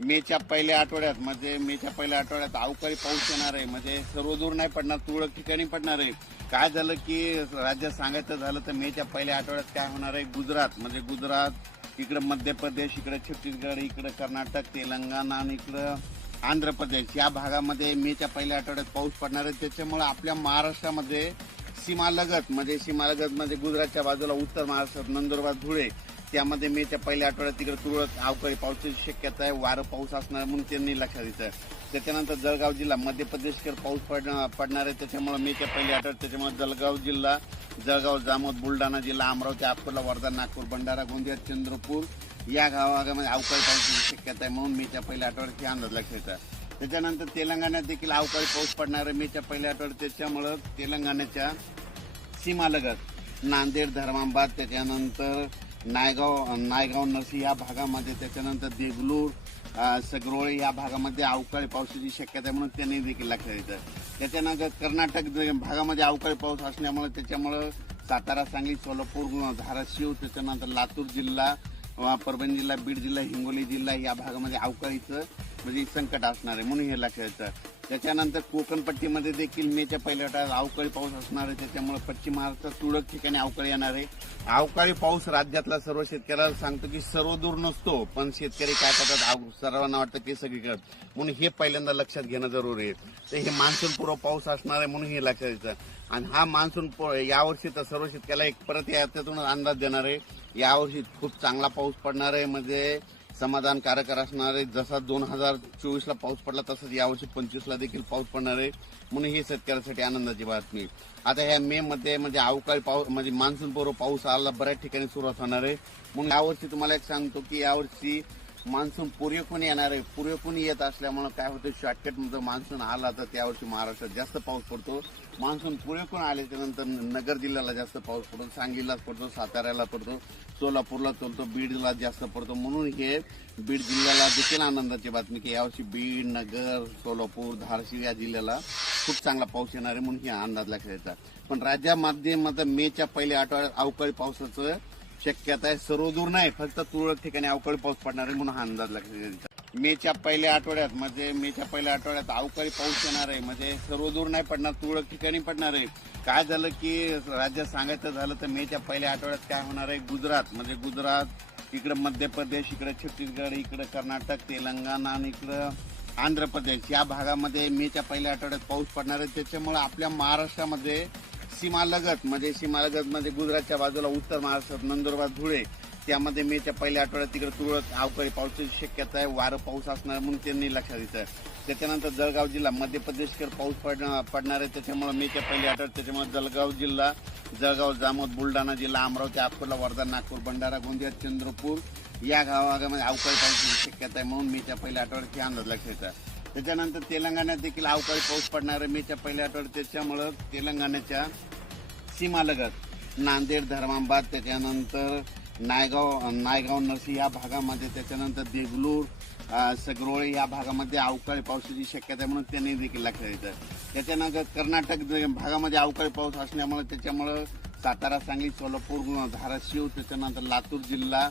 मेच्या पहिल्या आठवड्यात म्हणजे मेच्या पहिल्या आठवड्यात अवकाळी पाऊस येणार आहे म्हणजे सर्व दूर नाही पडणार तुरळक ठिकाणी पडणार आहे. काय झालं की राज्यात सांगायचं झालं तर मेच्या पहिल्या आठवड्यात काय होणार आहे? गुजरात म्हणजे गुजरात इकडं मध्य प्रदेश इकडे छत्तीसगड इकडे कर्नाटक तेलंगणा आणि इकडं आंध्र प्रदेश. या भागामध्ये मेच्या पहिल्या आठवड्यात पाऊस पडणार आहे. त्याच्यामुळे आपल्या महाराष्ट्रामध्ये सीमालगत म्हणजे सीमालगत म्हणजे गुजरातच्या बाजूला उत्तर महाराष्ट्रात नंदुरबार धुळे त्यामध्ये मेच्या पहिल्या आठवड्यात तिकडे तुरळक अवकाळी पावसाची शक्यता आहे. वारं पाऊस असणार म्हणून त्यांनी लक्षात आहे त्याच्यानंतर जळगाव जिल्हा मध्य प्रदेशकडे पाऊस पडणार पडणार आहे. त्याच्यामुळे मेच्या पहिल्या आठवड्यात त्याच्यामुळे जळगाव जिल्हा जळगाव जामोद बुलढाणा जिल्हा अमरावती अकोला वर्धा नागपूर भंडारा गोंदिया चंद्रपूर या गावागामध्ये अवकाळी पावसाची शक्यता आहे म्हणून मेच्या पहिल्या आठवड्यात हे अंदाज लक्षात आहे त्याच्यानंतर तेलंगणात देखील अवकाळी पाऊस पडणार आहे. मेच्या पहिल्या आठवड्यात त्याच्यामुळं तेलंगणाच्या सीमालगत नांदेड धर्माबाद त्याच्यानंतर नायगाव नायगाव नरसी या भागामध्ये त्याच्यानंतर देगलूर सगरोळे या भागामध्ये अवकाळी पावसाची शक्यता आहे म्हणून त्यांनी देखील लक्षात येतं त्याच्यानंतर कर्नाटक भागामध्ये अवकाळी पाऊस असल्यामुळे त्याच्यामुळं सातारा सांगली सोलापूर धाराशिव त्याच्यानंतर लातूर जिल्हा परभणी जिल्हा बीड जिल्हा हिंगोली जिल्हा या भागामध्ये अवकाळीचं म्हणजे संकट असणार आहे म्हणून हे लक्षात येतं त्याच्यानंतर कोकणपट्टीमध्ये देखील मेच्या पहिल्या आठवड्यात अवकाळी पाऊस असणार आहे. त्याच्यामुळे पश्चिम महाराष्ट्रात तुरळक ठिकाणी अवकाळी येणार आहे. अवकाळी पाऊस राज्यातला सर्व शेतकऱ्याला सांगतो की सर्व दूर नसतो पण शेतकरी काय करतात? सर्वांना वाटतं की सगळीकडे. म्हणून हे पहिल्यांदा लक्षात घेणं जरुरी आहे. तर हे मान्सून पूर्व पाऊस असणार आहे म्हणून हे लक्षात येतं. आणि हा मान्सून यावर्षी तर सर्व शेतकऱ्याला एक परत याच्यातून अंदाज देणार आहे. यावर्षी खूप चांगला पाऊस पडणार आहे. म्हणजे समाधानकारक असणार आहे. जसा दोन हजार चोवीसला पाऊस पडला तसंच यावर्षी पंचवीसला देखील पाऊस पडणार आहे. म्हणून ही शेतकऱ्यासाठी आनंदाची बातमी आता ह्या मे मध्ये म्हणजे अवकाळी पाऊस म्हणजे मान्सून पूर्व पाऊस आला बऱ्याच ठिकाणी सुरुवात होणार आहे. म्हणून यावर्षी तुम्हाला एक सांगतो की यावर्षी मान्सून पूर्वेकून येणार आहे. पूर्वेकून येत असल्यामुळे काय होतं शॉर्टकटमध्ये मान्सून आला तर त्यावर्षी महाराष्ट्रात जास्त पाऊस पडतो. मान्सून पूर्वेकून आल्याच्यानंतर नगर जिल्ह्याला जास्त पाऊस पडतो सांगलीला पडतो साताऱ्याला पडतो सोलापूरला पडतो बीडला जास्त पडतो. म्हणून हे बीड जिल्ह्याला देखील आनंदाची बातमी की यावर्षी बीड नगर सोलापूर धारशिव या जिल्ह्याला खूप चांगला पाऊस येणार आहे म्हणून हे अंदाज लक्षात येतात. पण राज्यामध्ये मात्र मेच्या पहिल्या आठवड्यात अवकाळी पावसाचं शक्यता आहे सर्व दूर नाही फक्त तुरळक ठिकाणी अवकाळी पाऊस पडणार आहे म्हणून हा अंदाज लक्षात मेच्या पहिल्या आठवड्यात म्हणजे मेच्या पहिल्या आठवड्यात अवकाळी पाऊस येणार आहे म्हणजे सर्व दूर नाही पडणार तुरळक ठिकाणी पडणार आहे. काय झालं की राज्यात सांगायचं झालं तर मेच्या पहिल्या आठवड्यात काय होणार आहे? गुजरात म्हणजे गुजरात इकडे मध्य प्रदेश इकडे छत्तीसगड इकडे कर्नाटक तेलंगणा आणि इकडं आंध्र प्रदेश. या भागामध्ये मेच्या पहिल्या आठवड्यात पाऊस पडणार आहे. त्याच्यामुळे आपल्या महाराष्ट्रामध्ये सीमालगत म्हणजे सीमालगत म्हणजे गुजरातच्या बाजूला उत्तर महाराष्ट्रात नंदुरबार धुळे त्यामध्ये मेच्या पहिल्या आठवड्यात तिकडे तुरळक अवकाळी पावसाची शक्यता आहे वारं पाऊस असणार म्हणून त्यांनी लक्षात येतं त्याच्यानंतर जळगाव जिल्हा मध्य प्रदेशकडे पाऊस पडणार पडणार आहे त्याच्यामुळे मेच्या पहिल्या आठवड्यात त्याच्यामुळे जळगाव जिल्हा जळगाव जामोद बुलढाणा जिल्हा अमरावती अकोला वर्धा नागपूर भंडारा गोंदिया चंद्रपूर या गावामध्ये अवकाळी पावसाची शक्यता आहे म्हणून मेच्या पहिल्या आठवड्यात हे अंदाज लक्षात येतात त्याच्यानंतर तेलंगणात देखील अवकाळी पाऊस पडणार आहे. मेच्या पहिल्या आठवड्यात त्याच्यामुळं तेलंगणाच्या सीमालगत नांदेड धर्माबाद त्याच्यानंतर नायगाव नायगाव नरसी या भागामध्ये त्याच्यानंतर देगलूर सगरोळे या भागामध्ये अवकाळी पावसाची शक्यता आहे म्हणून त्यांनी देखील लक्षात येतं त्याच्यानंतर कर्नाटक भागामध्ये अवकाळी पाऊस असल्यामुळे त्याच्यामुळं सातारा सांगली सोलापूर धाराशिव त्याच्यानंतर लातूर जिल्हा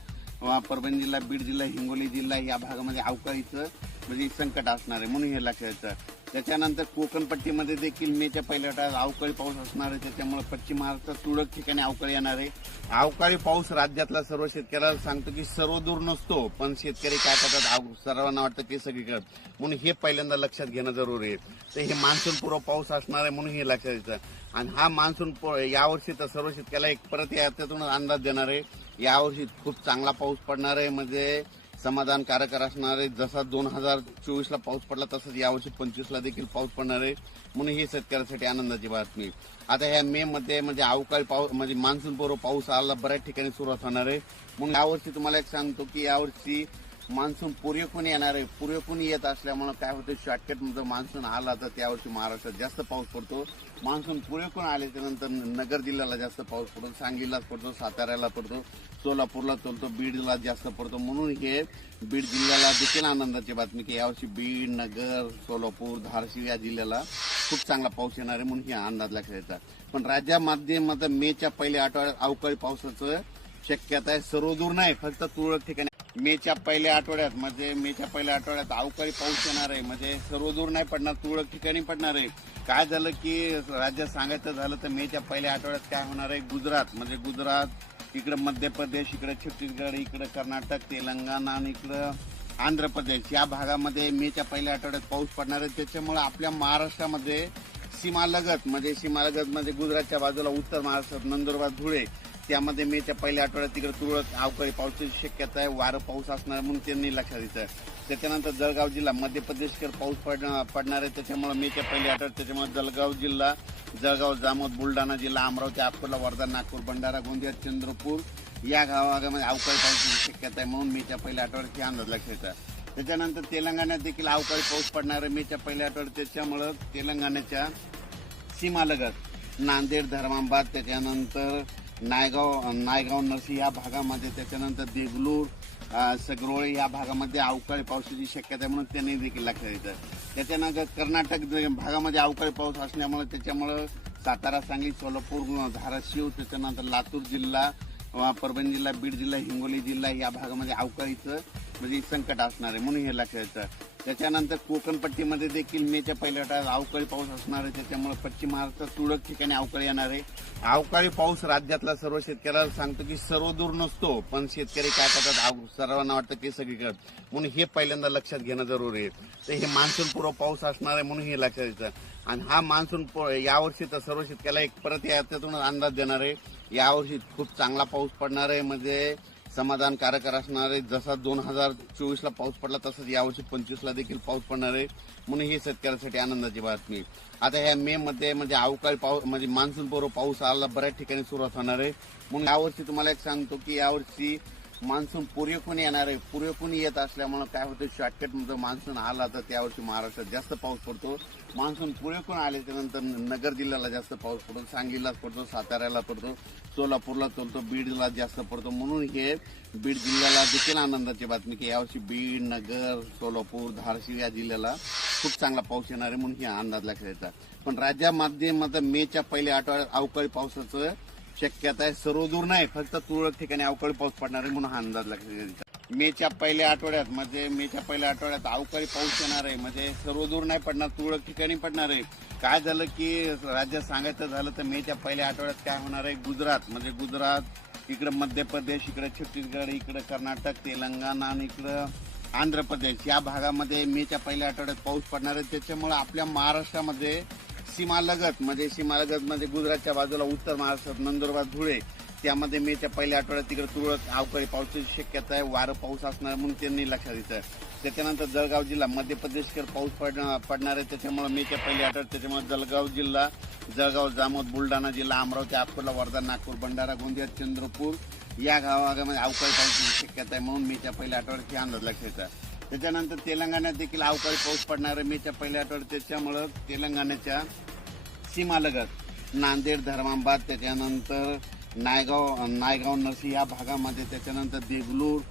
परभणी जिल्हा बीड जिल्हा हिंगोली जिल्हा या भागामध्ये अवकाळीचं म्हणजे संकट असणार आहे म्हणून हे लक्षात त्याच्यानंतर कोकणपट्टीमध्ये देखील मेच्या पहिल्या आठवड्यात अवकाळी पाऊस असणार आहे. त्याच्यामुळे पश्चिम महाराष्ट्रात तुरळक ठिकाणी अवकाळी येणार आहे. अवकाळी पाऊस राज्यातला सर्व शेतकऱ्याला सांगतो की सर्व दूर नसतो पण शेतकरी काय करतात? सर्वांना वाटतं की सगळीकडे म्हणून हे पहिल्यांदा लक्षात घेणं जरुरी आहे. तर हे मान्सून पूर्व पाऊस असणार आहे म्हणून हे लक्षात येतं आणि हा मान्सून यावर्षी तर सर्व शेतकऱ्याला एक परत याच्यातून अंदाज देणार आहे. यावर्षी खूप चांगला पाऊस पडणार आहे. म्हणजे समाधानकारक असणार आहे. जसा दोन हजार चोवीसला पाऊस पडला तसंच यावर्षी पंचवीसला देखील पाऊस पडणार आहे. म्हणून ही शेतकऱ्यासाठी आनंदाची बातमी आता ह्या मे मध्ये म्हणजे अवकाळी पाऊस म्हणजे मान्सून पूर्व पाऊस आला बऱ्याच ठिकाणी सुरुवात होणार आहे. म्हणून यावर्षी तुम्हाला एक सांगतो की यावर्षी मान्सून पूर्वेकून येणार आहे पूर्वेकून येत असल्यामुळे काय होतं शॉर्टकटमध्ये मान्सून आला तर त्यावर्षी महाराष्ट्रात जास्त पाऊस पडतो. मान्सून पूर्वेकून आल्याच्यानंतर नगर जिल्ह्याला जास्त पाऊस पडतो सांगलीला पडतो साताऱ्याला पडतो सोलापूरला पडतो बीडला जास्त पडतो. म्हणून हे बीड जिल्ह्याला देखील आनंदाची बातमी की यावर्षी बीड नगर सोलापूर धारशिव या जिल्ह्याला खूप चांगला पाऊस येणार आहे म्हणून हे अंदाज लक्षात येतात. पण राज्यामध्ये मात्र मेच्या पहिल्या आठवड्यात अवकाळी पावसाचं शक्यता आहे सर्व दूर नाही फक्त तुरळक ठिकाणी मेच्या पहिल्या आठवड्यात म्हणजे मेच्या पहिल्या आठवड्यात अवकाळी पाऊस येणार आहे म्हणजे सर्व दूर नाही पडणार तुरळक ठिकाणी पडणार आहे. काय झालं की राज्यात सांगायचं झालं तर मेच्या पहिल्या आठवड्यात काय होणार आहे? गुजरात म्हणजे गुजरात इकडं मध्य प्रदेश इकडे छत्तीसगड इकडे कर्नाटक तेलंगणा आणि इकडं आंध्र प्रदेश. या भागामध्ये मेच्या पहिल्या आठवड्यात पाऊस पडणार आहे. त्याच्यामुळे आपल्या महाराष्ट्रामध्ये सीमालगत म्हणजे सीमालगत म्हणजे गुजरातच्या बाजूला उत्तर महाराष्ट्रात नंदुरबार धुळे त्यामध्ये मेच्या पहिल्या आठवड्यात तिकडे तुरळक अवकाळी पावसाची शक्यता आहे वारं पाऊस असणार म्हणून त्यांनी लक्षात आहे. त्याच्यानंतर जळगाव जिल्हा मध्य प्रदेशकडे पाऊस पडणार पडणार आहे. त्याच्यामुळे मेच्या पहिल्या आठवड्यात त्याच्यामुळे जळगाव जिल्हा जळगाव जामोद बुलढाणा जिल्हा अमरावती अकोला वर्धा नागपूर भंडारा गोंदिया चंद्रपूर या गावामध्ये अवकाळी पावसाची शक्यता आहे म्हणून मेच्या पहिल्या आठवड्यात हे अंदाज लक्षात आहे त्याच्यानंतर तेलंगणात देखील अवकाळी पाऊस पडणार आहे. मेच्या पहिल्या आठवड्यात त्याच्यामुळं तेलंगणाच्या सीमालगत नांदेड धर्माबाद त्याच्यानंतर नायगाव नायगाव नरसी या भागामध्ये त्याच्यानंतर देगलूर सगरोळे या भागामध्ये अवकाळी पावसाची शक्यता आहे म्हणून त्यांनी देखील लक्षात येतं त्याच्यानंतर कर्नाटक भागामध्ये अवकाळी पाऊस असल्यामुळे त्याच्यामुळं सातारा सांगली सोलापूर धाराशिव त्याच्यानंतर लातूर जिल्हा परभणी जिल्हा बीड जिल्हा हिंगोली जिल्हा या भागामध्ये अवकाळीचं म्हणजे संकट असणार आहे म्हणून हे लक्षात येतं त्याच्यानंतर कोकणपट्टीमध्ये देखील मेच्या पहिल्या आठवड्यात अवकाळी पाऊस असणार आहे. त्याच्यामुळे पश्चिम महाराष्ट्रात तुरळक ठिकाणी अवकाळी येणार आहे. अवकाळी पाऊस राज्यातला सर्व शेतकऱ्याला सांगतो की सर्व दूर नसतो पण शेतकरी काय करतात? सर्वांना वाटतं की सगळीकडे. म्हणून हे पहिल्यांदा लक्षात घेणं जरुरी आहे. तर हे मान्सून पूर्व पाऊस असणार आहे म्हणून हे लक्षात येतं. आणि हा मान्सून यावर्षी तर सर्व शेतकऱ्याला एक परत याच्यातून अंदाज देणार आहे. यावर्षी खूप चांगला पाऊस पडणार आहे. म्हणजे समाधानकारक असणार आहे. जसा दोन हजार चोवीसला पाऊस पडला तसंच यावर्षी पंचवीसला देखील पाऊस पडणार आहे. म्हणून ही शेतकऱ्यासाठी आनंदाची बातमी आता ह्या मे मध्ये म्हणजे अवकाळी पाऊस म्हणजे मान्सून पूर्व पाऊस आला बऱ्याच ठिकाणी सुरुवात होणार आहे. म्हणून यावर्षी तुम्हाला एक सांगतो की यावर्षी मान्सून पूर्वेकून येणार आहे. पूर्वेकून येत असल्यामुळे काय होतं शॉर्टकटमध्ये मान्सून आला तर त्यावर्षी महाराष्ट्रात जास्त पाऊस पडतो. मान्सून पूर्वेकून आल्याच्यानंतर नगर जिल्ह्याला जास्त पाऊस पडतो सांगलीलाच पडतो साताऱ्याला पडतो सोलापूरला चलतो बीडला जास्त पडतो. म्हणून हे बीड जिल्ह्याला देखील आनंदाची बातमी की यावर्षी बीड नगर सोलापूर धारशिव या जिल्ह्याला खूप चांगला पाऊस येणार आहे म्हणून हे अंदाज लक्षात येतात. पण राज्यामध्ये मात्र मेच्या पहिल्या आठवड्यात अवकाळी पावसाचं शक्यता आहे सर्व दूर नाही फक्त तुरळक ठिकाणी अवकाळी पाऊस पडणार आहे म्हणून हा अंदाज लक्षात मेच्या पहिल्या आठवड्यात म्हणजे मेच्या पहिल्या आठवड्यात अवकाळी पाऊस येणार आहे म्हणजे सर्व दूर नाही पडणार तुरळक ठिकाणी पडणार आहे. काय झालं की राज्यात सांगायचं झालं तर मेच्या पहिल्या आठवड्यात काय होणार आहे? गुजरात म्हणजे गुजरात इकडं मध्य प्रदेश इकडे छत्तीसगड इकडे कर्नाटक तेलंगणा आणि इकडं आंध्र प्रदेश. या भागामध्ये मेच्या पहिल्या आठवड्यात पाऊस पडणार आहे. त्याच्यामुळे आपल्या महाराष्ट्रामध्ये सीमालगत म्हणजे सीमालगत म्हणजे गुजरातच्या बाजूला उत्तर महाराष्ट्रात नंदुरबार धुळे. त्यामध्ये मेच्या पहिल्या आठवड्यात तिकडे तुरळक अवकाळी पावसाची शक्यता आहे. वारं पाऊस असणार म्हणून त्यांनी लक्षात येतं त्याच्यानंतर जळगाव जिल्हा मध्य प्रदेशकडे पाऊस पडणार पडणार आहे. त्याच्यामुळे मेच्या पहिल्या आठवड्यात त्याच्यामुळे जळगाव जिल्हा जळगाव जामोद बुलढाणा जिल्हा अमरावती अकोला वर्धा नागपूर भंडारा गोंदिया चंद्रपूर या गावामध्ये अवकाळी पावसाची शक्यता आहे म्हणून मेच्या पहिल्या आठवड्यात हे अंदाज लक्षात येतात त्याच्यानंतर तेलंगणात देखील अवकाळी पाऊस पडणार आहे. मेच्या पहिल्या आठवड्यात. त्याच्यामुळं तेलंगणाच्या सीमालगत नांदेड धर्माबाद त्याच्यानंतर नायगाव नायगाव नरसी या भागामध्ये त्याच्यानंतर देगलूर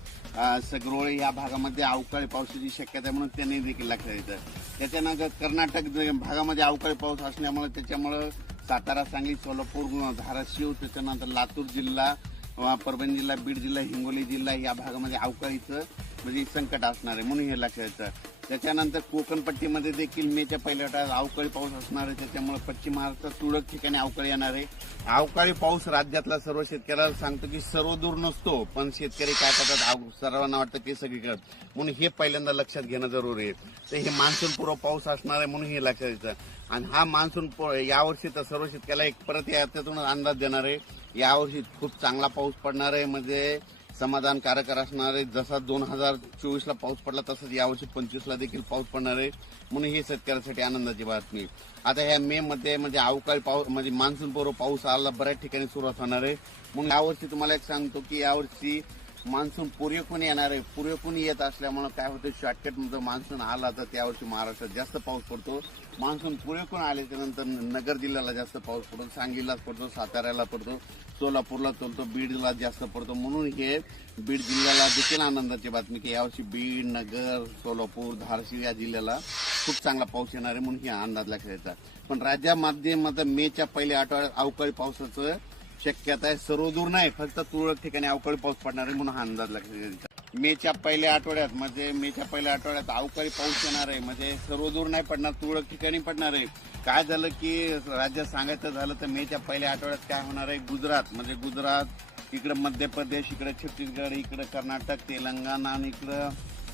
सगरोळे या भागामध्ये अवकाळी पावसाची शक्यता आहे म्हणून त्यांनी देखील लक्षात येतं त्याच्यानंतर कर्नाटक भागामध्ये अवकाळी पाऊस असल्यामुळे त्याच्यामुळं सातारा सांगली सोलापूर धाराशिव त्याच्यानंतर लातूर जिल्हा परभणी जिल्हा बीड जिल्हा हिंगोली जिल्हा या भागामध्ये अवकाळीचं म्हणजे संकट असणार आहे म्हणून हे लक्षात येतं त्याच्यानंतर कोकणपट्टीमध्ये देखील मेच्या पहिल्या आठवड्यात अवकाळी पाऊस असणार आहे. त्याच्यामुळे पश्चिम महाराष्ट्रात तुरळक ठिकाणी अवकाळी येणार आहे. अवकाळी पाऊस राज्यातला सर्व शेतकऱ्याला सांगतो की सर्व दूर नसतो पण शेतकरी काय करतात? सर्वांना वाटतं की सगळीकडं. म्हणून हे पहिल्यांदा लक्षात घेणं जरुरी आहे. तर हे मान्सून पूर्व पाऊस असणार आहे म्हणून हे लक्षात येतं. आणि हा मान्सून यावर्षी तर सर्व शेतकऱ्याला एक परत याच्यातून अंदाज देणार आहे. यावर्षी खूप चांगला पाऊस पडणार आहे. म्हणजे समाधानकारक असणार आहे. जसा दोन हजार चोवीसला पाऊस पडला तसंच यावर्षी पंचवीसला देखील पाऊस पडणार आहे. म्हणून ही शेतकऱ्यासाठी आनंदाची बातमी आता ह्या मे मध्ये म्हणजे अवकाळी पाऊस म्हणजे मान्सून पूर्व पाऊस आला बऱ्याच ठिकाणी सुरुवात होणार आहे. म्हणून यावर्षी तुम्हाला एक सांगतो की यावर्षी मान्सून पूर्वेकून येणार आहे. पूर्वेकून येत असल्यामुळे काय होतं शॉर्टकटमध्ये मान्सून आला तर त्यावर्षी महाराष्ट्रात जास्त पाऊस पडतो. मान्सून पूर्वेकून आल्याच्यानंतर नगर जिल्ह्याला जास्त पाऊस पडतो सांगलीलाच पडतो साताऱ्याला पडतो सोलापूरला पडतो बीडला जास्त पडतो. म्हणून हे बीड जिल्ह्याला देखील आनंदाची बातमी की यावर्षी बीड नगर सोलापूर धारशिव या जिल्ह्याला खूप चांगला पाऊस येणार आहे म्हणून हे अंदाज लक्षात येतात. पण राज्यामध्ये मात्र मेच्या पहिल्या आठवड्यात अवकाळी पावसाचं शक्यता आहे सर्व दूर नाही फक्त तुरळक ठिकाणी अवकाळी पाऊस पडणार आहे म्हणून हा अंदाज लक्षात मेच्या पहिल्या आठवड्यात म्हणजे मेच्या पहिल्या आठवड्यात अवकाळी पाऊस येणार आहे म्हणजे सर्वदूर नाही पडणार तुरळक ठिकाणी पडणार आहे. काय झालं की राज्यात सांगायचं झालं तर मेच्या पहिल्या आठवड्यात काय होणार आहे? गुजरात म्हणजे गुजरात इकडं मध्य प्रदेश इकडे छत्तीसगड इकडे कर्नाटक तेलंगणा आणि इकडं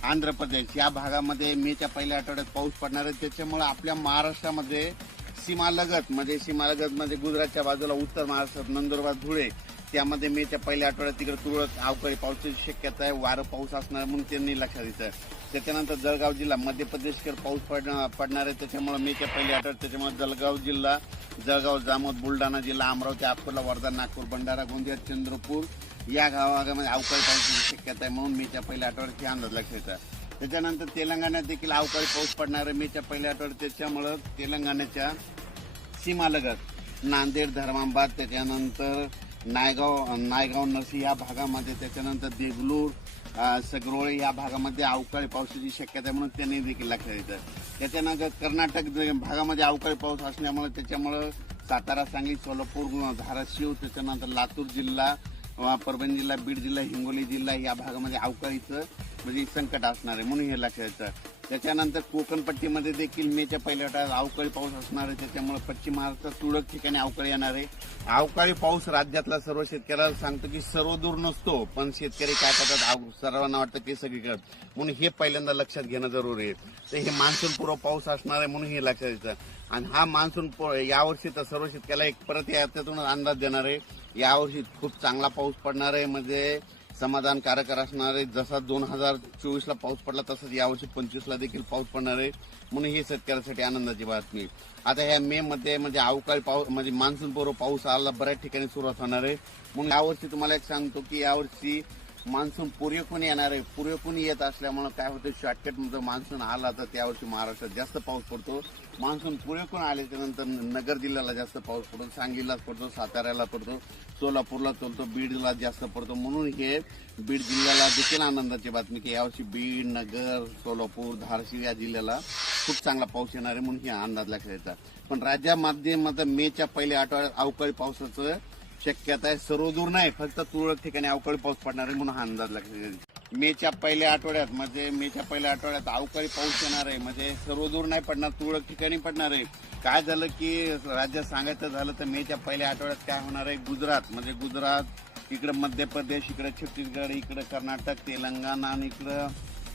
आंध्र प्रदेश. या भागामध्ये मेच्या पहिल्या आठवड्यात पाऊस पडणार आहे. त्याच्यामुळे आपल्या महाराष्ट्रामध्ये सीमालगत म्हणजे सीमालगत म्हणजे गुजरातच्या बाजूला उत्तर महाराष्ट्रात नंदुरबार धुळे. त्यामध्ये मेच्या पहिल्या आठवड्यात तिकडे तुरळक अवकाळी पावसाची शक्यता आहे. वारं पाऊस असणार म्हणून त्यांनी लक्षात येतं त्याच्यानंतर जळगाव जिल्हा मध्य प्रदेशकडे पाऊस पडणार पडणार आहे. त्याच्यामुळे मेच्या पहिल्या आठवड्यात त्याच्यामुळे जळगाव जिल्हा जळगाव जामोद बुलढाणा जिल्हा अमरावती अकोला वर्धा नागपूर भंडारा गोंदिया चंद्रपूर या गावामध्ये अवकाळी पावसाची शक्यता आहे म्हणून मेच्या पहिल्या आठवड्यात हे अंदाज लक्षात येतात त्याच्यानंतर तेलंगणात देखील अवकाळी पाऊस पडणार आहे. मेच्या पहिल्या आठवड्यात त्याच्यामुळं तेलंगणाच्या सीमालगत नांदेड धर्माबाद त्याच्यानंतर नायगाव नायगाव नरसी या भागामध्ये त्याच्यानंतर देगलूर सगरोळे या भागामध्ये अवकाळी पावसाची शक्यता आहे म्हणून त्यांनी देखील लक्षात येतं त्याच्यानंतर कर्नाटक भागामध्ये अवकाळी पाऊस असल्यामुळे त्याच्यामुळं सातारा सांगली सोलापूर धाराशिव त्याच्यानंतर लातूर जिल्हा परभणी जिल्हा बीड जिल्हा हिंगोली जिल्हा या भागामध्ये अवकाळीचं म्हणजे संकट असणार आहे म्हणून हे लक्षात त्याच्यानंतर कोकण पट्टीमध्ये देखील मेच्या पहिल्या आठवड्यात अवकाळी पाऊस असणार आहे. त्याच्यामुळे पश्चिम महाराष्ट्रात तुरळक ठिकाणी अवकाळी येणार आहे. अवकाळी पाऊस राज्यातला सर्व शेतकऱ्याला सांगतो की सर्व दूर नसतो पण शेतकरी काय करतात? सर्वांना वाटतं की सगळीकडे. म्हणून हे पहिल्यांदा लक्षात घेणं जरुरी आहे. तर हे मान्सून पूर्व पाऊस असणार आहे म्हणून हे लक्षात येतं. आणि हा मान्सून यावर्षी तर सर्व शेतकऱ्याला एक परत या त्यातून अंदाज देणार आहे. यावर्षी खूप चांगला पाऊस पडणार आहे. म्हणजे समाधानकारक असणार आहे. जसा दोन हजार चोवीसला पाऊस पडला तसंच यावर्षी पंचवीसला देखील पाऊस पडणार आहे. म्हणून ही शेतकऱ्यासाठी आनंदाची बातमी आता ह्या मे मध्ये म्हणजे अवकाळी पाऊस म्हणजे मान्सून पूर्व पाऊस आला बऱ्याच ठिकाणी सुरुवात होणार आहे. म्हणून यावर्षी तुम्हाला एक सांगतो की यावर्षी मान्सून पूर्वेकून येणार आहे पूर्वेकून येत असल्यामुळे काय होतं शॉर्टकट मान्सून आला तर त्यावर्षी महाराष्ट्रात जास्त पाऊस पडतो. मान्सून पूर्वेकून आल्याच्यानंतर नगर जिल्ह्याला जास्त पाऊस पडतो सांगलीलाच पडतो साताऱ्याला पडतो सोलापूरला पडतो बीडला जास्त पडतो. म्हणून हे बीड जिल्ह्याला देखील आनंदाची बातमी की यावर्षी बीड नगर सोलापूर धारशिव या जिल्ह्याला खूप चांगला पाऊस येणार आहे म्हणून हे अंदाज लक्षात येतात पण राज्यामध्ये मात्र मेच्या पहिल्या आठवड्यात अवकाळी पावसाचं शक्यता आहे सर्व दूर नाही फक्त तुरळक ठिकाणी अवकाळी पाऊस पडणार आहे म्हणून हा अंदाज लागेल मेच्या पहिल्या आठवड्यात म्हणजे मेच्या पहिल्या आठवड्यात अवकाळी पाऊस येणार आहे म्हणजे सर्व दूर नाही पडणार तुरळक ठिकाणी पडणार आहे. काय झालं की राज्यात सांगायचं झालं तर मेच्या पहिल्या आठवड्यात काय होणार आहे? गुजरात म्हणजे गुजरात इकडं मध्य प्रदेश इकडे छत्तीसगड इकडे कर्नाटक तेलंगणा आणि इकडं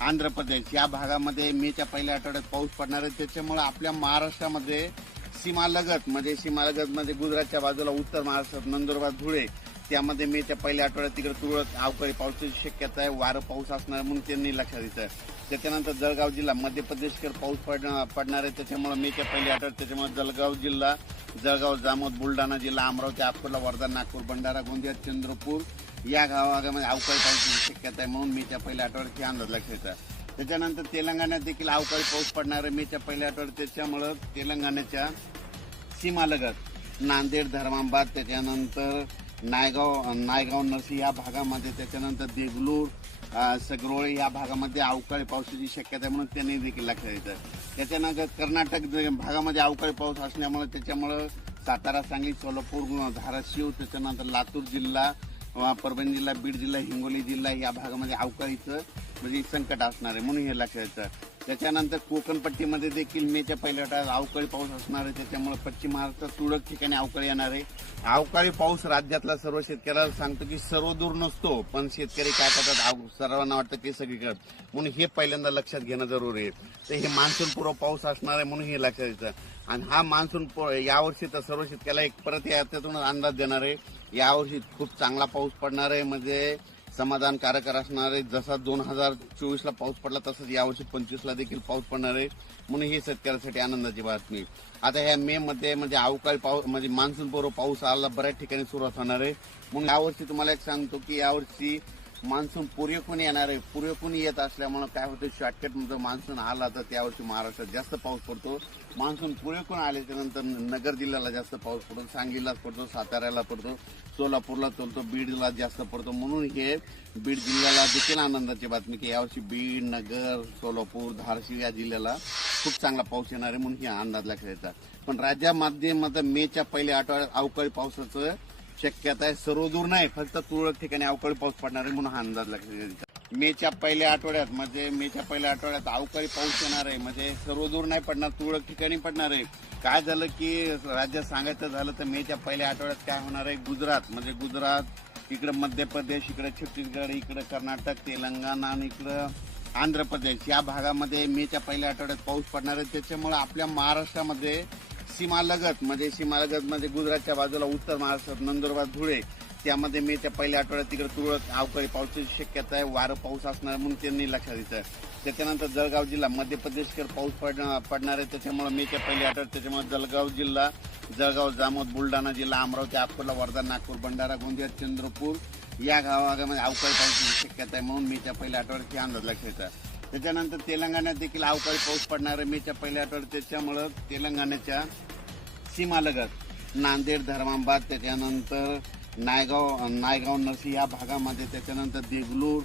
आंध्र प्रदेश. या भागामध्ये मेच्या पहिल्या आठवड्यात पाऊस पडणार आहे. त्याच्यामुळे आपल्या महाराष्ट्रामध्ये सीमालगत म्हणजे सीमालगत मध्ये गुजरातच्या बाजूला उत्तर महाराष्ट्रात नंदुरबार धुळे. त्यामध्ये मेच्या पहिल्या आठवड्यात तिकडे तुरळक अवकाळी पावसाची शक्यता आहे वारं पाऊस असणार म्हणून त्यांनी लक्षात येतं त्याच्यानंतर जळगाव जिल्हा मध्य प्रदेशकडे पाऊस पडणार पडणार आहे त्याच्यामुळे मेच्या पहिल्या आठवड्यात त्याच्यामुळे जळगाव जिल्हा जळगाव जामोद बुलढाणा जिल्हा अमरावती अकोला वर्धा नागपूर भंडारा गोंदिया चंद्रपूर या गावामध्ये अवकाळी पावसाची शक्यता आहे म्हणून मेच्या पहिल्या आठवड्यात हे अंदाज लक्षात येतात त्याच्यानंतर तेलंगणात देखील अवकाळी पाऊस पडणार आहे. मेच्या पहिल्या आठवड्यात त्याच्यामुळं तेलंगणाच्या सीमालगत नांदेड धर्माबाद त्याच्यानंतर नायगाव नायगाव नरसी या भागामध्ये त्याच्यानंतर देगलूर सगरोळे या भागामध्ये अवकाळी पावसाची शक्यता आहे म्हणून त्यांनी देखील लक्षात येतं त्याच्यानंतर कर्नाटक भागामध्ये अवकाळी पाऊस असल्यामुळे त्याच्यामुळं सातारा सांगली सोलापूर धाराशिव त्याच्यानंतर लातूर जिल्हा परभणी जिल्हा बीड जिल्हा हिंगोली जिल्हा या भागामध्ये अवकाळीचं म्हणजे संकट असणार आहे म्हणून हे लक्षात त्याच्यानंतर कोकणपट्टीमध्ये देखील मेच्या पहिल्या आठवड्यात अवकाळी पाऊस असणार आहे. त्याच्यामुळे पश्चिम महाराष्ट्रात तुरळक ठिकाणी अवकाळी येणार आहे. अवकाळी पाऊस राज्यातला सर्व शेतकऱ्याला सांगतो की सर्व दूर नसतो पण शेतकरी काय करतात? सर्वांना वाटतं की सगळीकडे म्हणून हे पहिल्यांदा लक्षात घेणं जरुरी आहे. तर हे मान्सून पूर्व पाऊस असणार आहे म्हणून हे लक्षात येतं. आणि हा मान्सून यावर्षी तर सर्व शेतकऱ्याला एक परत या अंदाज देणार आहे. यावर्षी खूप चांगला पाऊस पडणार आहे. म्हणजे समाधानकारक असणार आहे. जसा दोन हजार चोवीसला पाऊस पडला तसंच यावर्षी पंचवीसला देखील पाऊस पडणार आहे. म्हणून ही शेतकऱ्यासाठी आनंदाची बातमी आता ह्या मे मध्ये म्हणजे अवकाळी पाऊस म्हणजे मान्सून पूर्व पाऊस आला बऱ्याच ठिकाणी सुरुवात होणार आहे. म्हणून यावर्षी तुम्हाला एक सांगतो की यावर्षी मान्सून पुरेकून येणार आहे पुरेकून येत असल्यामुळे काय होतं शॉर्टकटमध्ये मान्सून आला तर त्यावर्षी महाराष्ट्रात जास्त पाऊस पडतो. मान्सून पुरेकून आल्याच्यानंतर नगर जिल्ह्याला जास्त पाऊस पडतो सांगलीलाच पडतो साताऱ्याला पडतो सोलापूरला पडतो बीडला जास्त पडतो. म्हणून हे बीड जिल्ह्याला देखील आनंदाची बातमी की यावर्षी बीड नगर सोलापूर धारशिव या जिल्ह्याला खूप चांगला पाऊस येणार आहे म्हणून हे अंदाज लक्षात येतात. पण राज्यामध्ये मात्र मेच्या पहिल्या आठवड्यात अवकाळी पावसाचं शक्यता आहे सर्व दूर नाही फक्त तुरळक ठिकाणी अवकाळी पाऊस पडणार आहे म्हणून हा अंदाज लक्षात मेच्या पहिल्या आठवड्यात म्हणजे मेच्या पहिल्या आठवड्यात अवकाळी पाऊस येणार आहे म्हणजे सर्व दूर नाही पडणार तुरळक ठिकाणी पडणार आहे. काय झालं की राज्यात सांगायचं झालं तर मेच्या पहिल्या आठवड्यात काय होणार आहे? गुजरात म्हणजे गुजरात इकडं मध्य प्रदेश इकडं छत्तीसगड इकडं कर्नाटक तेलंगणा आणि इकडं आंध्र प्रदेश. या भागामध्ये मेच्या पहिल्या आठवड्यात पाऊस पडणार आहे. त्याच्यामुळे आपल्या महाराष्ट्रामध्ये सीमालगत म्हणजे सीमालगत म्हणजे गुजरातच्या बाजूला उत्तर महाराष्ट्रात नंदुरबार धुळे. त्यामध्ये मेच्या पहिल्या आठवड्यात तिकडे तुरळक अवकाळी पावसाची शक्यता आहे. वारं पाऊस असणार म्हणून त्यांनी लक्षात येतं त्याच्यानंतर जळगाव जिल्हा मध्य प्रदेशकडे पाऊस पडणार पडणार आहे. त्याच्यामुळे मेच्या पहिल्या आठवड्यात त्याच्यामुळे जळगाव जिल्हा जळगाव जामोद बुलढाणा जिल्हा अमरावती अकोला वर्धा नागपूर भंडारा गोंदिया चंद्रपूर या गावामध्ये अवकाळी पावसाची शक्यता आहे म्हणून मेच्या पहिल्या आठवड्यात हे अंदाज लक्षात येतात त्याच्यानंतर तेलंगणात देखील अवकाळी पाऊस पडणार आहे. मेच्या पहिल्या आठवड्यात त्याच्यामुळं तेलंगणाच्या सीमालगत नांदेड धर्माबाद त्याच्यानंतर नायगाव नायगाव नरसी या भागामध्ये त्याच्यानंतर देगलूर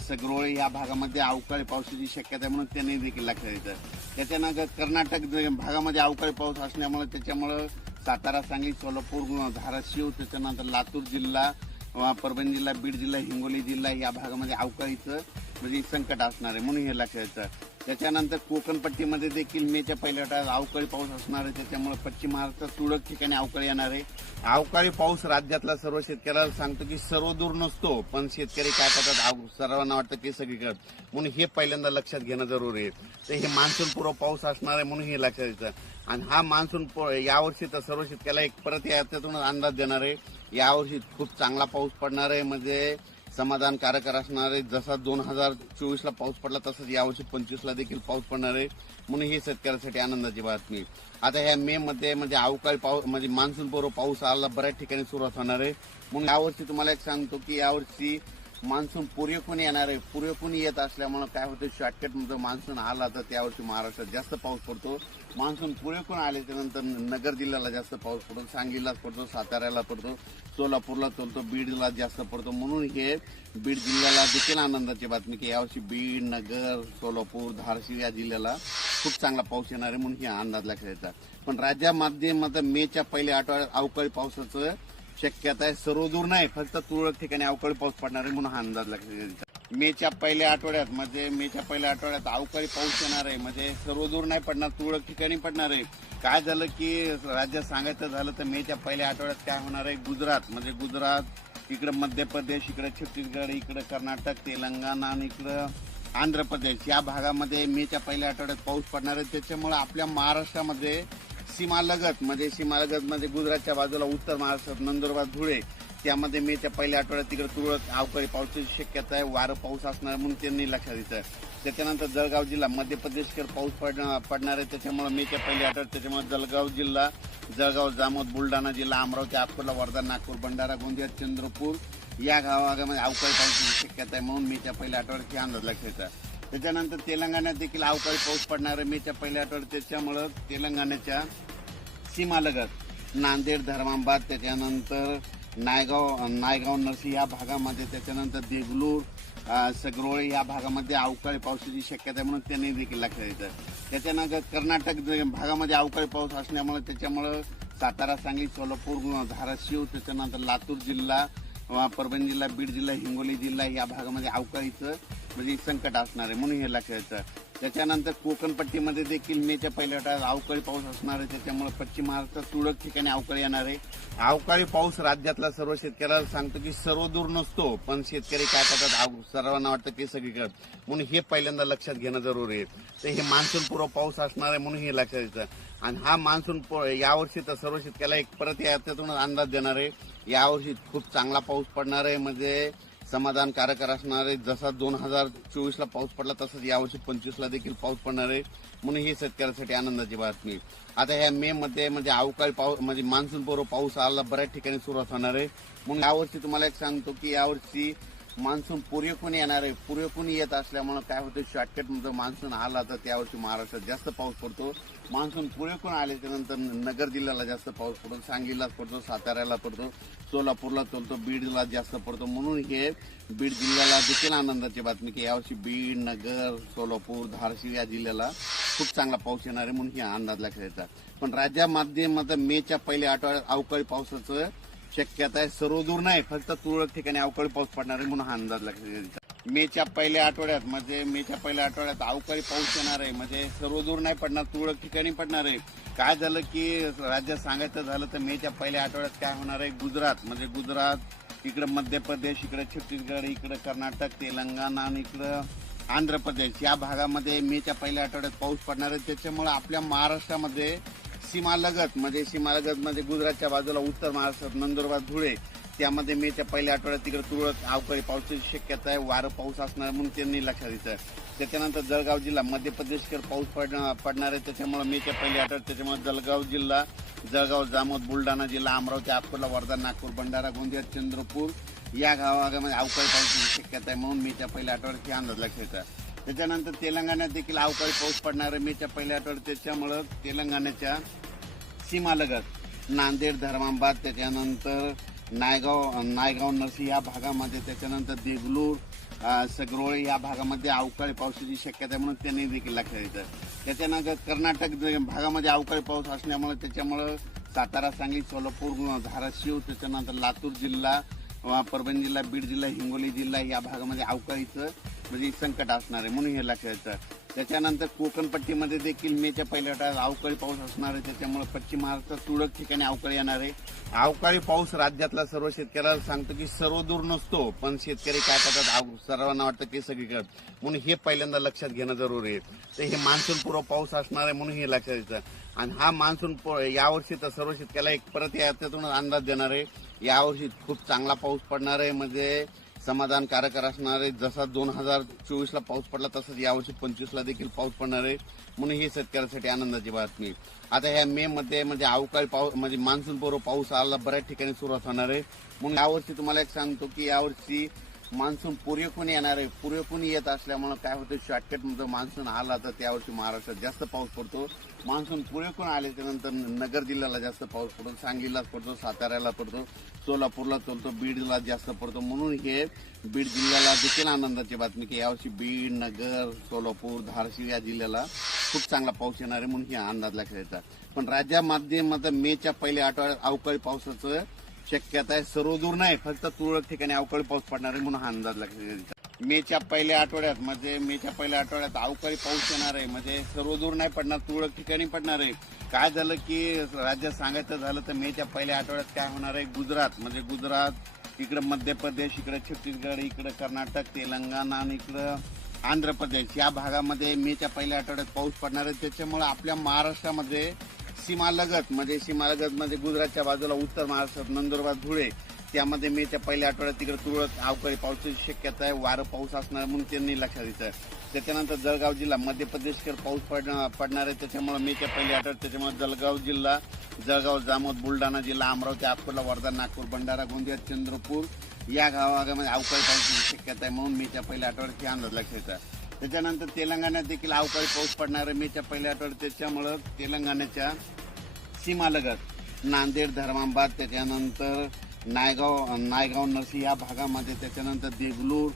सगरोळे या भागामध्ये अवकाळी पावसाची शक्यता आहे म्हणून त्यांनी देखील लक्षात येतं त्याच्यानंतर कर्नाटक भागामध्ये अवकाळी पाऊस असल्यामुळे त्याच्यामुळं सातारा सांगली सोलापूर धाराशिव त्याच्यानंतर लातूर जिल्हा परभणी जिल्हा बीड जिल्हा हिंगोली जिल्हा या भागामध्ये अवकाळीचं म्हणजे संकट असणार आहे म्हणून हे लक्षात त्याच्यानंतर कोकण पट्टीमध्ये देखील मेच्या पहिल्या आठवड्यात अवकाळी पाऊस असणार आहे. त्याच्यामुळे पश्चिम महाराष्ट्रात तुरळक ठिकाणी अवकाळी येणार आहे. अवकाळी पाऊस राज्यातला सर्व शेतकऱ्याला सांगतो की सर्व दूर नसतो पण शेतकरी काय करतात? सर्वांना वाटतं की सगळीकडे. म्हणून हे पहिल्यांदा लक्षात घेणं जरुरी आहे. तर हे मान्सून पूर्व पाऊस असणार आहे म्हणून हे लक्षात येतं आणि हा मान्सून यावर्षी तर सर्व शेतकऱ्याला एक परत याच्यातून अंदाज देणार आहे. यावर्षी खूप चांगला पाऊस पडणार आहे. म्हणजे समाधानकारक असणार आहे. जसा दोन हजार चोवीसला पाऊस पडला तसंच यावर्षी पंचवीसला देखील पाऊस पडणार आहे. म्हणून ही शेतकऱ्यासाठी आनंदाची बातमी आता ह्या मे मध्ये म्हणजे अवकाळी पाऊस म्हणजे मान्सून पूर्व पाऊस आला बऱ्याच ठिकाणी सुरुवात होणार आहे. म्हणून यावर्षी तुम्हाला एक सांगतो की यावर्षी मान्सून पुरेपून येणार आहे. पुरेपून येत असल्यामुळे काय होतं शॉर्टकट मान्सून आला तर त्यावर्षी महाराष्ट्रात जास्त पाऊस पडतो. मान्सून पुरेपून आल्याच्यानंतर नगर जिल्ह्याला जास्त पाऊस पडतो सांगलीला पडतो साताऱ्याला पडतो सोलापूरला पडतो बीडला जास्त पडतो. म्हणून हे बीड जिल्ह्याला देखील आनंदाची बातमी की यावर्षी बीड नगर सोलापूर धारशिव या जिल्ह्याला खूप चांगला पाऊस येणार आहे म्हणून हे अंदाज लक्षात येतात. पण राज्यामध्ये मात्र मेच्या पहिल्या आठवड्यात अवकाळी पावसाचं शक्यता आहे सर्व दूर नाही फक्त तुरळक ठिकाणी अवकाळी पाऊस पडणार आहे म्हणून हा अंदाज लक्षात मेच्या पहिल्या आठवड्यात म्हणजे मेच्या पहिल्या आठवड्यात अवकाळी पाऊस येणार आहे म्हणजे सर्व दूर नाही पडणार तुरळक ठिकाणी पडणार आहे. काय झालं की राज्यात सांगायचं झालं तर मेच्या पहिल्या आठवड्यात काय होणार आहे? गुजरात म्हणजे गुजरात इकडं मध्य प्रदेश इकडं छत्तीसगड इकडं कर्नाटक तेलंगणा आणि इकडं आंध्र प्रदेश. या भागामध्ये मेच्या पहिल्या आठवड्यात पाऊस पडणार आहे. त्याच्यामुळे आपल्या महाराष्ट्रामध्ये सीमालगत म्हणजे सीमालगत म्हणजे गुजरातच्या बाजूला उत्तर महाराष्ट्रात नंदुरबार धुळे. त्यामध्ये मेच्या पहिल्या आठवड्यात तिकडे तुरळक अवकाळी पावसाची शक्यता आहे वारं पाऊस असणार म्हणून त्यांनी लक्षात येतं त्याच्यानंतर जळगाव जिल्हा मध्य प्रदेशकडे पाऊस पडणार पडणार आहे त्याच्यामुळे मेच्या पहिल्या आठवड्यात त्याच्यामुळे जळगाव जिल्हा जळगाव जामोद बुलढाणा जिल्हा अमरावती अकोला वर्धा नागपूर भंडारा गोंदिया चंद्रपूर या गावामध्ये अवकाळी पावसाची शक्यता आहे म्हणून मेच्या पहिल्या आठवड्यात अंदाज लक्षात येतात त्याच्यानंतर तेलंगणात देखील अवकाळी पाऊस पडणार आहे. मेच्या पहिल्या आठवड्यात त्याच्यामुळं तेलंगणाच्या सीमालगत नांदेड धर्माबाद त्याच्यानंतर नायगाव नायगाव नरसी या भागामध्ये त्याच्यानंतर देगलूर सगरोळे या भागामध्ये अवकाळी पावसाची शक्यता आहे म्हणून त्यांनी देखील लक्षात येतं त्याच्यानंतर कर्नाटक भागामध्ये अवकाळी पाऊस असल्यामुळे त्याच्यामुळं सातारा सांगली सोलापूर धाराशिव त्याच्यानंतर लातूर जिल्हा परभणी जिल्हा बीड जिल्हा हिंगोली जिल्हा या भागामध्ये अवकाळीचं म्हणजे संकट असणार आहे म्हणून हे लक्षात त्याच्यानंतर कोकणपट्टीमध्ये देखील मेच्या पहिल्या आठवड्यात अवकाळी पाऊस असणार आहे. त्याच्यामुळे पश्चिम महाराष्ट्रात तुरळक ठिकाणी अवकाळी येणार आहे. अवकाळी पाऊस राज्यातला सर्व शेतकऱ्याला सांगतो की सर्व दूर नसतो पण शेतकरी काय करतात? अव- सर्वांना वाटतं ते सगळीकडे म्हणून हे पहिल्यांदा लक्षात घेणं जरुरी आहे. तर हे मान्सून पूर्व पाऊस असणार आहे म्हणून हे लक्षात येतं. आणि हा मान्सून यावर्षी तर सर्व शेतकऱ्याला एक परत याच्यातून अंदाज देणार आहे. यावर्षी खूप चांगला पाऊस पडणार आहे. म्हणजे समाधानकारक असणार आहे. जसा दोन हजार चोवीसला पाऊस पडला तसंच यावर्षी पंचवीसला देखील पाऊस पडणार आहे. म्हणून ही शेतकऱ्यासाठी आनंदाची बातमी आता ह्या मे मध्ये म्हणजे अवकाळी पाऊस म्हणजे मान्सून पूर्व पाऊस आला बऱ्याच ठिकाणी सुरुवात होणार आहे. म्हणून यावर्षी तुम्हाला एक सांगतो की यावर्षी मान्सून पुरेपून येणार आहे पुरेपून येत असल्यामुळे काय होतं शॉर्टकटमध्ये मान्सून आला तर त्यावर्षी महाराष्ट्रात जास्त पाऊस पडतो. मान्सून पुरेपून आल्याच्यानंतर नगर जिल्ह्याला जास्त पाऊस पडतो सांगलीला पडतो साताऱ्याला पडतो सोलापूरला पडतो बीडला जास्त पडतो. म्हणून हे बीड जिल्ह्याला देखील आनंदाची बातमी की यावर्षी बीड नगर सोलापूर धारशिव या जिल्ह्याला खूप चांगला पाऊस येणार आहे म्हणून हे अंदाज लक्षात येतात. पण राज्यामध्ये मात्र मेच्या पहिल्या आठवड्यात अवकाळी पावसाचं शक्यता आहे सर्व दूर नाही फक्त तुरळक ठिकाणी अवकाळी पाऊस पडणार आहे म्हणून हा अंदाज लागेल मेच्या पहिल्या आठवड्यात म्हणजे मेच्या पहिल्या आठवड्यात अवकाळी पाऊस येणार आहे म्हणजे सर्व दूर नाही पडणार तुरळक ठिकाणी पडणार आहे. काय झालं की राज्यात सांगायचं झालं तर मेच्या पहिल्या आठवड्यात काय होणार आहे? गुजरात म्हणजे गुजरात इकडं मध्य प्रदेश इकडं छत्तीसगड इकडं कर्नाटक तेलंगणा आणि इकडं आंध्र प्रदेश. या भागामध्ये मेच्या पहिल्या आठवड्यात पाऊस पडणार आहे. त्याच्यामुळे आपल्या महाराष्ट्रामध्ये सीमालगत म्हणजे सीमालगत मध्ये गुजरातच्या बाजूला उत्तर महाराष्ट्रात नंदुरबार धुळे. त्यामध्ये मेच्या पहिल्या आठवड्यात तिकडे तुरळक अवकाळी पावसाची शक्यता आहे. वारं पाऊस असणार म्हणून त्यांनी लक्षात येतं त्याच्यानंतर जळगाव जिल्हा मध्य प्रदेशकडे पाऊस पडणार पडणार आहे. त्याच्यामुळे मेच्या पहिल्या आठवड्यात त्याच्यामुळे जळगाव जिल्हा जळगाव जामोद बुलढाणा जिल्हा अमरावती अकोला वर्धा नागपूर भंडारा गोंदिया चंद्रपूर या गावामध्ये अवकाळी पावसाची शक्यता आहे म्हणून मेच्या पहिल्या आठवड्यात हे अंदाज लक्षात येतात त्याच्यानंतर तेलंगणात देखील अवकाळी पाऊस पडणार आहे. मेच्या पहिल्या आठवड्यात त्याच्यामुळं तेलंगणाच्या सीमालगत नांदेड धर्माबाद त्याच्यानंतर नायगाव नायगाव नरसी या भागामध्ये त्याच्यानंतर देगलूर सगरोळे या भागामध्ये अवकाळी पावसाची शक्यता आहे म्हणून त्यांनी देखील लक्षात येतं त्याच्यानंतर कर्नाटक भागामध्ये अवकाळी पाऊस असल्यामुळे त्याच्यामुळं सातारा सांगली सोलापूर धाराशिव त्याच्यानंतर लातूर जिल्हा परभणी जिल्हा बीड जिल्हा हिंगोली जिल्हा या भागामध्ये अवकाळीचं म्हणजे संकट असणार आहे म्हणून हे लक्षात येतं त्याच्यानंतर कोकणपट्टीमध्ये देखील मेच्या पहिल्या आठवड्यात अवकाळी पाऊस असणार आहे. त्याच्यामुळे पश्चिम महाराष्ट्रात तुरळक ठिकाणी अवकाळी येणार आहे. अवकाळी पाऊस राज्यातला सर्व शेतकऱ्याला सांगतो की सर्व दूर नसतो पण शेतकरी काय करतात? अव- सर्वांना वाटतं की सगळीकडे. म्हणून हे पहिल्यांदा लक्षात घेणं जरुरी आहे. तर हे मान्सून पूर्व पाऊस असणार आहे म्हणून हे लक्षात येतं. आणि हा मान्सून यावर्षी तर सर्व शेतकऱ्याला एक परत याच्यातून अंदाज देणार आहे. यावर्षी खूप चांगला पाऊस पडणार आहे. म्हणजे समाधानकारक असणार आहे. जसा दोन हजार चोवीसला पाऊस पडला तसंच यावर्षी पंचवीसला देखील पाऊस पडणार आहे. म्हणून ही शेतकऱ्यासाठी आनंदाची बातमी आता ह्या मे मध्ये म्हणजे अवकाळी पाऊस म्हणजे मान्सून पूर्व पाऊस आला बऱ्याच ठिकाणी सुरुवात होणार आहे. म्हणून यावर्षी तुम्हाला एक सांगतो की यावर्षी मान्सून पुरेकून येणार आहे. पुरेपून येत असल्यामुळे काय होतं शॉर्टकट मान्सून आला तर त्यावर्षी महाराष्ट्रात जास्त पाऊस पडतो. मान्सून पुरेपून आल्याच्यानंतर नगर जिल्ह्याला जास्त पाऊस पडतो सांगलीला पडतो साताऱ्याला पडतो सोलापूरला पडतो बीडला जास्त पडतो. म्हणून हे बीड जिल्ह्याला देखील आनंदाची बातमी की यावर्षी बीड नगर सोलापूर धारशिव या जिल्ह्याला खूप चांगला पाऊस येणार आहे म्हणून हे अंदाज लक्षात येतात. पण राज्यामध्ये मात्र मेच्या पहिल्या आठवड्यात अवकाळी पावसाचं शक्यता आहे सर्व दूर नाही फक्त तुरळक ठिकाणी अवकाळी पाऊस पडणार आहे म्हणून हा अंदाज लागेल मेच्या पहिल्या आठवड्यात म्हणजे मेच्या पहिल्या आठवड्यात अवकाळी पाऊस येणार आहे म्हणजे सर्व दूर नाही पडणार तुरळक ठिकाणी पडणार आहे. काय झालं की राज्यात सांगायचं झालं तर मेच्या पहिल्या आठवड्यात काय होणार आहे? गुजरात म्हणजे गुजरात इकडं मध्य प्रदेश इकडं छत्तीसगड इकडं कर्नाटक तेलंगणा आणि इकडं आंध्र प्रदेश. या भागामध्ये मेच्या पहिल्या आठवड्यात पाऊस पडणार आहे. त्याच्यामुळे आपल्या महाराष्ट्रामध्ये सीमालगत म्हणजे सीमालगत मध्ये गुजरातच्या बाजूला उत्तर महाराष्ट्रात नंदुरबार धुळे. त्यामध्ये मेच्या पहिल्या आठवड्यात तिकडे तुरळक अवकाळी पावसाची शक्यता आहे. वारं पाऊस असणार म्हणून त्यांनी लक्षात येतं त्याच्यानंतर जळगाव जिल्हा मध्य प्रदेशकडे पाऊस पडणार पडणार आहे. त्याच्यामुळे मेच्या पहिल्या आठवड्यात त्याच्यामुळे जळगाव जिल्हा जळगाव जामोद बुलढाणा जिल्हा अमरावती अकोला वर्धा नागपूर भंडारा गोंदिया चंद्रपूर या गावामध्ये अवकाळी पावसाची शक्यता आहे म्हणून मेच्या पहिल्या आठवड्यात हे अंदाज लक्षात येतात त्याच्यानंतर तेलंगणात देखील अवकाळी पाऊस पडणार आहे. मेच्या पहिल्या आठवड्यात त्याच्यामुळं तेलंगणाच्या सीमालगत नांदेड धर्माबाद त्याच्यानंतर नायगाव नायगाव नरसी या भागामध्ये त्याच्यानंतर देगलूर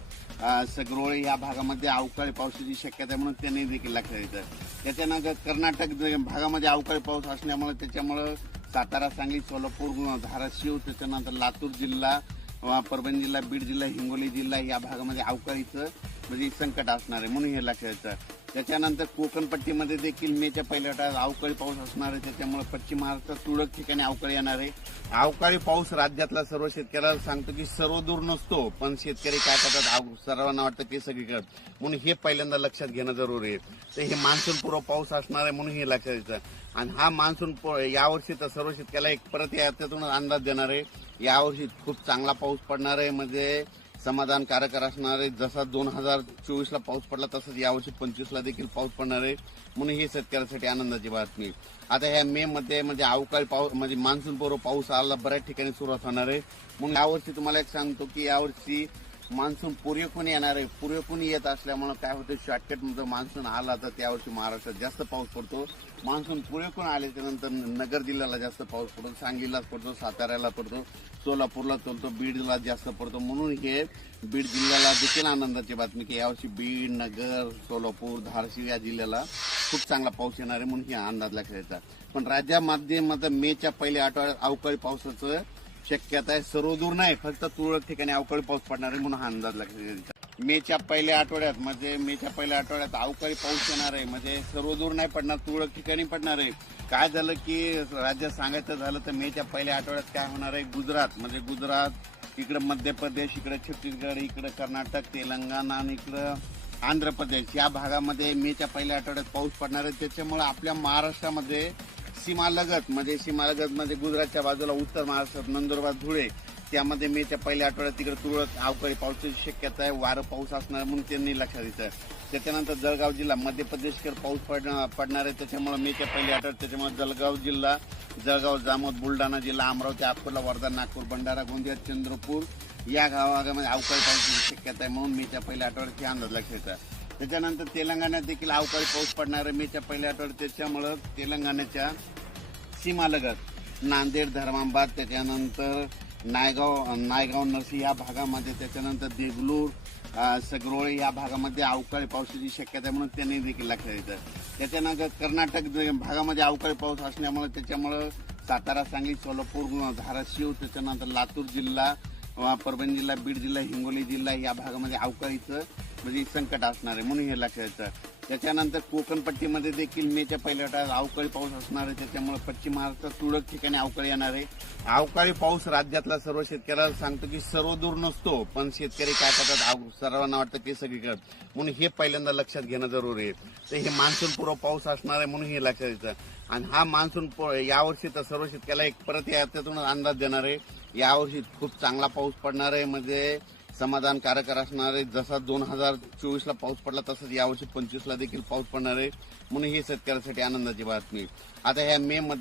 सगरोळे या भागामध्ये अवकाळी पावसाची शक्यता आहे म्हणून त्यांनी देखील लक्षात घेतलं त्याच्यानंतर कर्नाटक भागामध्ये अवकाळी पाऊस असल्यामुळे त्याच्यामुळं सातारा सांगली सोलापूर धाराशिव त्याच्यानंतर लातूर जिल्हा परभणी जिल्हा बीड जिल्हा हिंगोली जिल्हा या भागामध्ये अवकाळीचं म्हणजे संकट असणार आहे म्हणून हे लक्षात येतं त्याच्यानंतर कोकणपट्टीमध्ये देखील मेच्या पहिल्या आठवड्यात अवकाळी पाऊस असणार आहे. त्याच्यामुळे पश्चिम महाराष्ट्रात तुरळक ठिकाणी अवकाळी येणार आहे. अवकाळी पाऊस राज्यातला सर्व शेतकऱ्याला सांगतो की सर्व दूर नसतो पण शेतकरी काय करतात? अव- सर्वांना वाटतं की सगळीकडे. म्हणून हे पहिल्यांदा लक्षात घेणं जरुरी आहे. तर हे मान्सून पूर्व पाऊस असणार आहे म्हणून हे लक्षात येतं आणि हा मान्सून यावर्षी तर सर्व शेतकऱ्याला एक परत याच्यातून अंदाज देणार आहे. यावर्षी खूप चांगला पाऊस पडणार आहे. म्हणजे समाधानकारक असणार आहे. जसा दोन हजार चोवीसला पाऊस पडला तसंच यावर्षी पंचवीसला देखील पाऊस पडणार आहे. म्हणून ही शेतकऱ्यासाठी आनंदाची बातमी. आता ह्या मे मध्ये म्हणजे अवकाळी पाऊस म्हणजे मान्सून पूर्व पाऊस आला बऱ्याच ठिकाणी सुरुवात होणार आहे. म्हणून यावर्षी तुम्हाला एक सांगतो की यावर्षी मान्सून पुरेपून येणार आहे पुरेपून येत असल्यामुळे काय होतं शॉर्टकट मान्सून आला तर त्यावर्षी महाराष्ट्रात जास्त पाऊस पडतो. मान्सून पुरेपून आल्याच्यानंतर नगर जिल्ह्याला जास्त पाऊस पडतो सांगलीला पडतो साताऱ्याला पडतो सोलापूरला चलतो बीडला जास्त पडतो. म्हणून हे बीड जिल्ह्याला देखील आनंदाची बातमी की यावर्षी बीड नगर सोलापूर धारशिव या जिल्ह्याला खूप चांगला पाऊस येणार आहे म्हणून हे अंदाज लक्षात येतात. पण राज्यामध्ये मात्र मेच्या पहिल्या आठवड्यात अवकाळी पावसाचं शक्यता आहे सर्व दूर नाही फक्त तुरळक ठिकाणी अवकाळी पाऊस पडणार आहे म्हणून हा अंदाज लागला मेच्या पहिल्या आठवड्यात म्हणजे मेच्या पहिल्या आठवड्यात अवकाळी पाऊस येणार आहे म्हणजे सर्वदूर नाही पडणार तुरळक ठिकाणी पडणार आहे. काय झालं की राज्यात सांगायचं झालं तर मेच्या पहिल्या आठवड्यात काय होणार आहे? गुजरात म्हणजे गुजरात इकडं मध्य प्रदेश इकडं छत्तीसगड इकडं कर्नाटक तेलंगणा आणि इकडं आंध्र प्रदेश. या भागामध्ये मेच्या पहिल्या आठवड्यात पाऊस पडणार आहे. त्याच्यामुळे आपल्या महाराष्ट्रामध्ये सीमालगत म्हणजे सीमालगत मध्ये गुजरातच्या बाजूला उत्तर महाराष्ट्रात नंदुरबार धुळे. त्यामध्ये मेच्या पहिल्या आठवड्यात तिकडे तुरळक अवकाळी पावसाची शक्यता आहे. वारं पाऊस असणार म्हणून त्यांनी लक्षात येतं त्याच्यानंतर जळगाव जिल्हा मध्य प्रदेशकडे पाऊस पडणार पडणार आहे. त्याच्यामुळे मेच्या पहिल्या आठवड्यात त्याच्यामुळे जळगाव जिल्हा जळगाव जामोद बुलढाणा जिल्हा अमरावती अकोला वर्धा नागपूर भंडारा गोंदिया चंद्रपूर या गावामध्ये अवकाळी पावसाची शक्यता आहे म्हणून मेच्या पहिल्या आठवड्यात हे अंदाज लक्षात येतात त्याच्यानंतर तेलंगणात देखील अवकाळी पाऊस पडणार आहे. मेच्या पहिल्या आठवड्यात. त्याच्यामुळं तेलंगणाच्या सीमालगत नांदेड धर्माबाद त्याच्यानंतर नायगाव नायगाव नरसी या भागामध्ये त्याच्यानंतर देगलूर सगरोळे या भागामध्ये अवकाळी पावसाची शक्यता आहे म्हणून त्यांनी देखील लक्षात येतं त्याच्यानंतर कर्नाटक भागामध्ये अवकाळी पाऊस असल्यामुळे त्याच्यामुळं सातारा सांगली सोलापूर धाराशिव त्याच्यानंतर लातूर जिल्हा परभणी जिल्हा बीड जिल्हा हिंगोली जिल्हा या भागामध्ये अवकाळीचं म्हणजे संकट असणार आहे म्हणून हे लक्षात त्याच्यानंतर कोकणपट्टीमध्ये देखील मेच्या पहिल्या आठवड्यात अवकाळी पाऊस असणार आहे. त्याच्यामुळे पश्चिम महाराष्ट्रात तुरळक ठिकाणी अवकाळी येणार आहे. अवकाळी पाऊस राज्यातला सर्व शेतकऱ्याला सांगतो की सर्व दूर नसतो पण शेतकरी काय करतात? सर्वांना वाटतं की सगळीकडं. म्हणून हे पहिल्यांदा लक्षात घेणं जरुरी आहे. तर हे मान्सून पूर्व पाऊस असणार आहे म्हणून हे लक्षात येतं. आणि हा मान्सून यावर्षी तर सर्व शेतकऱ्याला एक परत यातून अंदाज देणार आहे. यावर्षी खूप चांगला पाऊस पडणार आहे. म्हणजे समाधानकारक असणार आहे. जसा दोन हजार चोवीसला पाऊस पडला तसंच यावर्षी पंचवीसला देखील पाऊस पडणार आहे. म्हणून ही शेतकऱ्यासाठी आनंदाची बातमी आता ह्या मे मध्ये